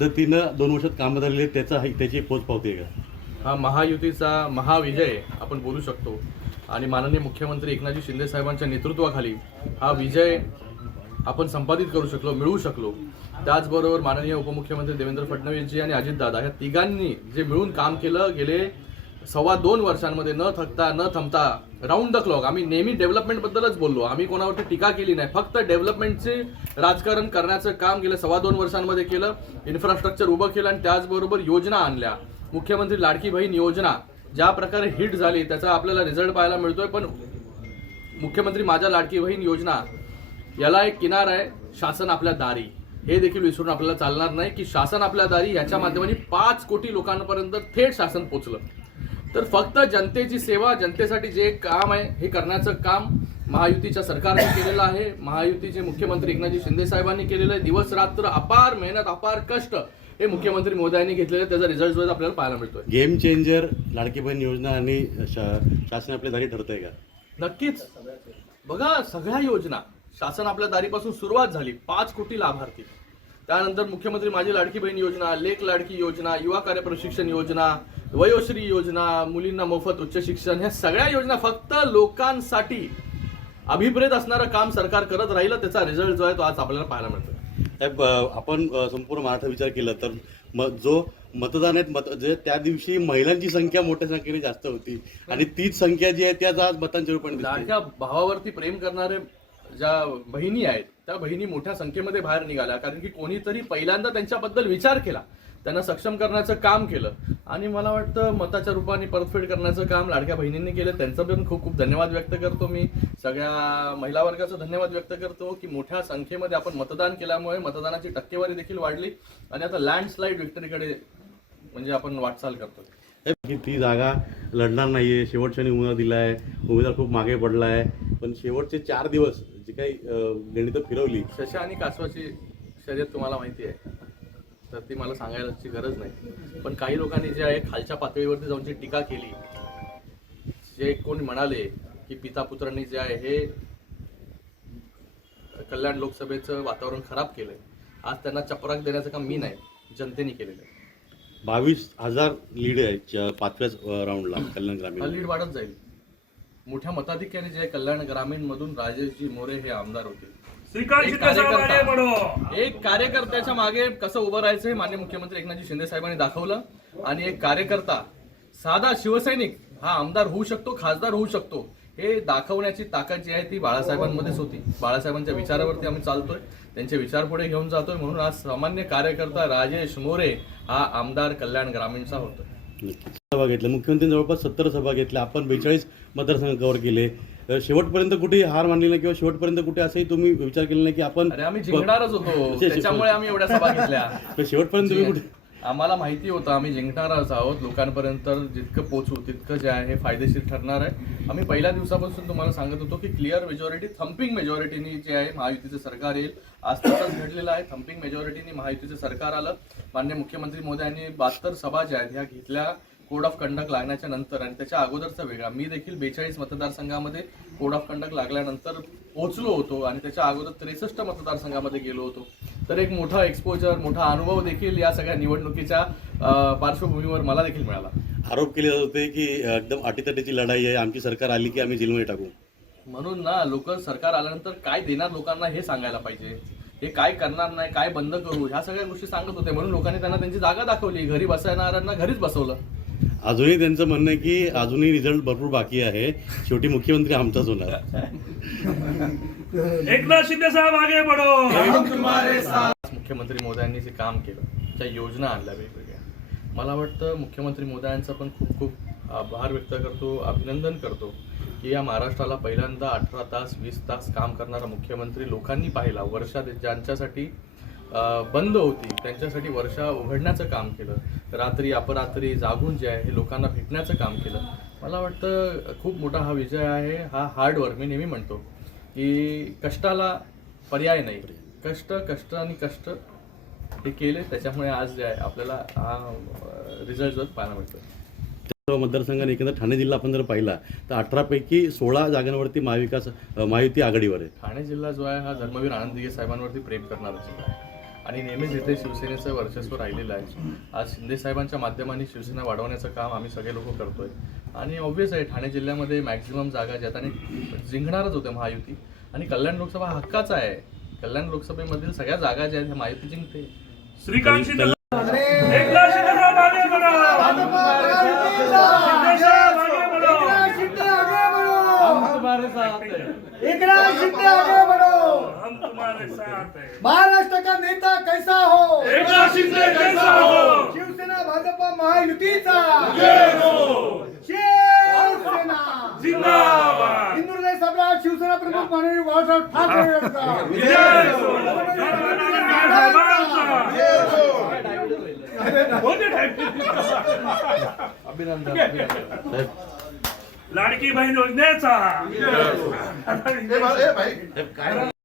पद्धतीनं दोन वर्षात कामं झालेली त्याचा त्याची पोच पावते का? हा महायुतीचा महाविजय आपण बोलू शकतो. आणि माननीय मुख्यमंत्री एकनाथजी शिंदे साहेबांच्या नेतृत्वाखाली हा विजय आपण संपादित करू शकलो मिळवू शकलो. त्याचबरोबर माननीय उपमुख्यमंत्री देवेंद्र फडणवीसजी आणि अजितदादा ह्या तिघांनी जे मिळून काम केलं गेले सव्वा दोन वर्षांमध्ये न थकता न थांबता राऊंड द क्लॉक. आम्ही नेहमी डेव्हलपमेंटबद्दलच बोललो. आम्ही कोणावरती टीका केली नाही. फक्त डेव्हलपमेंटचे राजकारण करण्याचं काम गेलं सव्वा दोन वर्षांमध्ये केलं. इन्फ्रास्ट्रक्चर उभं केलं आणि त्याचबरोबर योजना आणल्या. मुख्यमंत्री लाडकी बहीण योजना ज्या प्रकारे हिट झाली त्याचा आपल्याला रिझल्ट पाहायला मिळतोय. पण मुख्यमंत्री माझ्या लाडकी बहीण योजना याला एक किनार आहे शासन आपल्या दारी. हे देखील विसरून आपल्याला चालणार नाही की शासन आपल्या दारी याच्या माध्यमाने पाच कोटी लोकांपर्यंत थेट शासन पोचलं. तर फक्त जनतेची सेवा जनतेसाठी जे काम आहे हे करण्याचं काम महायुतीच्या सरकारने केलेलं आहे. महायुतीचे मुख्यमंत्री एकनाथजी शिंदे साहेबांनी केलेलं आहे. दिवस रात्र अपार मेहनत अपार कष्ट हे मुख्यमंत्री मोदयांनी घेतलेले. त्याचा रिझल्ट आपल्याला पाहायला मिळतोय. गेम चेंजर लाडकी बहीण योजना आणि शासन आपल्या दारी ठरतंय का? नक्कीच. बघा सगळ्या योजना. शासन आपल्या दारीपासून सुरुवात झाली. पाच कोटी लाभार्थी. त्यानंतर मुख्यमंत्री माझी लाडकी बहीण योजना लेख लाडकी योजना युवा कार्य प्रशिक्षण योजना वयोश्री योजना मुलींना मोफत उच्च शिक्षण ह्या सगळ्या योजना फक्त लोकांसाठी अभिप्रेत असणारं काम सरकार करत राहिलं त्याचा रिझल्ट जो आहे तो आज आपल्याला पाहायला मिळतो साहेब आपण संपूर्ण महाराष्ट्र विचार केला तर म जो मतदान आहेत मत जे त्या दिवशी महिलांची संख्या मोठ्या संख्येने जास्त होती आणि तीच संख्या जी आहे त्याच आज मतांच्या रूपाने लाडक्या भावावरती प्रेम करणारे ज्या बहिणी आहेत त्या बहिणी मोठ्या संख्येमध्ये बाहेर निघाल्या. कारण की कोणीतरी पहिल्यांदा त्यांच्याबद्दल विचार केला. त्यांना सक्षम करण्याचं काम केलं. आणि मला वाटतं मताच्या रूपाने परतफेड करण्याचं काम लाडक्या बहिणींनी केलं. त्यांचं पण खूप खूप धन्यवाद व्यक्त करतो मी. सगळ्या महिला वर्गाचा धन्यवाद व्यक्त करतो की मोठ्या संख्येमध्ये आपण मतदान केल्यामुळे मतदानाची टक्केवारी देखील वाढली. आणि आता लँडस्लाईड विक्टरीकडे म्हणजे आपण वाटचाल करतो. की ती जागा लढणार नाहीये. शेवटच्या उमेदवार आहे उमेदवार खूप मागे पडला आहे पण शेवटचे चार दिवस काही गणितं फिरवली. शशा आणि कासवाची शर्यत तुम्हाला माहिती आहे. तर ती मला सांगायची गरज नाही. पण काही लोकांनी जे आहे खालच्या पातळीवरती जाऊन जी टीका केली जे कोण म्हणाले की पिता पुत्रांनी जे आहे हे कल्याण लोकसभेचं वातावरण खराब केलंय. आज त्यांना चपराक देण्याचं काम मी नाही जनतेने केलेलं आहे. बावीस हजार लीड आहे पाचव्याच राऊंडला कल्याण ग्रामीण. लीड वाढत जाईल. मोठ्या मताधिक्याने जे कल्याण ग्रामीण मधून राजेशजी मोरे हे आमदार होते. एक कार्यकर्ता एक कार्यकर्त्याच्या मागे कसं उभं राहायचं हे मान्य मुख्यमंत्री एकनाथजी शिंदे साहेबांनी दाखवलं. आणि एक कार्यकर्ता साधा शिवसैनिक हा आमदार होऊ शकतो खासदार होऊ शकतो हे दाखवण्याची ताकद जी आहे ती बाळासाहेबांमध्येच होती. बाळासाहेबांच्या विचारावरती आम्ही चालतोय. त्यांचे विचार पुढे घेऊन जातोय. म्हणून आज सामान्य कार्यकर्ता राजेश मोरे हा आमदार कल्याण ग्रामीणचा होतोय. नक्कीच. सभा घेतल्या मुख्यमंत्र्यांनी जवळपास सत्तर सभा घेतल्या. आपण बेचाळीस मतदारसंघ कव्हर केले शेवटपर्यंत कुठे हार मानली नाही किंवा शेवटपर्यंत कुठे असंही तुम्ही विचार केला नाही की आपण अरे आम्ही जिंकणारच होतो. त्याच्यामुळे आम्ही एवढ्या सभा घेतल्या. शेवटपर्यंत तुम्ही कुठे आम्हाला माहिती होतं आम्ही जिंकणारच आहोत. लोकांपर्यंत जितकं पोचू तितकं जे आहे फायदेशीर ठरणार आहे. आम्ही पहिल्या दिवसापासून तुम्हाला सांगत होतो की क्लिअर मेजॉरिटी थम्पिंग मेजॉरिटीनी जे आहे महायुतीचं सरकार येईल. आज तसंच घडलेलं आहे. थम्पिंग मेजॉरिटीनी महायुतीचं सरकार आलं. मान्य मुख्यमंत्री मोदयांनी बहात्तर सभा ज्या आहेत ह्या घेतल्या. कोड ऑफ कंडक्ट लागण्याच्या नंतर आणि त्याच्या अगोदरचा वेगळा. मी देखील बेचाळीस मतदारसंघामध्ये कोड ऑफ कंडक्ट लागल्यानंतर पोहोचलो होतो आणि त्याच्या अगोदर त्रेसष्ट मतदारसंघामध्ये गेलो होतो. तर एक मोठा एक्सपोजर मोठा अनुभव देखील या सगळ्या निवडणुकीच्या पार्श्वभूमीवर मला देखील मिळाला. आरोप केले जात होते की एकदम अटीतटीची लढाई आहे आमची सरकार आली की आम्ही जेलमध्ये टाकू. म्हणून ना लोक सरकार आल्यानंतर काय देणार लोकांना हे सांगायला पाहिजे. हे काय करणार नाही काय बंद करू ह्या सगळ्या गोष्टी सांगत होते. म्हणून लोकांनी त्यांना त्यांची जागा दाखवली. घरी बसणाऱ्यांना घरीच बसवलं. अजूनही त्यांचं म्हणणं आहे की अजूनही रिझल्ट भरपूर बाकी आहे. शेवटी मुख्यमंत्री आमचाच होणार. एकनाथ शिंदे साहेब आगे बढ़ो. मुख्यमंत्री मोदयांनी जे काम केलं ज्या योजना आणल्या वेगवेगळ्या. मला वाटतं मुख्यमंत्री मोदयांचा पण खूप खूप आभार व्यक्त करतो अभिनंदन करतो की या महाराष्ट्राला पहिल्यांदा अठरा तास वीस तास काम करणारा मुख्यमंत्री लोकांनी पाहिला वर्षा ज्यांच्यासाठी बंद होती. त्यांच्यासाठी वर्षा उघडण्याचं काम केलं. रात्री अपरात्री जागून जे आहे हे लोकांना भेटण्याचं काम केलं. मला वाटतं खूप मोठा हा विजय आहे हा हार्डवर्क मी नेहमी म्हणतो की कष्टाला पर्याय नाही. कष्ट कष्ट आणि कष्ट हे केले त्याच्यामुळे आज जे आहे आपल्याला हा रिझल्ट जो पाहायला मिळतो मतदारसंघाने एकंदर ठाणे जिल्हा आपण जर पाहिला तर अठरापैकी सोळा जागांवरती महाविकास महायुती आघाडीवर आहे. ठाणे जिल्हा जो आहे हा धर्मवीर आनंद दिघे साहेबांवरती प्रेम करणारा जिल्हा आहे. आणि नेहमीच इथे शिवसेनेचं वर्चस्व राहिलेलं आहे. आज शिंदे साहेबांच्या माध्यमाने शिवसेना वाढवण्याचं काम आम्ही सगळे लोक करतोय. आणि ऑब्व्हियस आहे ठाणे जिल्ह्यामध्ये मॅक्झिमम जागा ज्यात आणि जिंकणारच होत्या महायुती. आणि कल्याण लोकसभा हा हक्काचा आहे. कल्याण लोकसभेमधील सगळ्या जागा ज्या आहेत ह्या महायुती जिंकते. श्रीकांत शिंदे एकनाथ शिंदे आगे बढ़ो हम तुम्हारे साथ हैं। महाराष्ट्र का नेता कैसा हो? एकनाथ शिंदे कैसा हो? शिवसेना भाजपा महायुतीचा। जय हो। शिवसेना। जिंदाबाद। हिंदुहृदय सम्राट शिवसेना प्रमुख माननीय बाळासाहेब ठाकरे यांचा। जय हो? अभिनंदन साहेब लाडकी बहीण योजनेचा।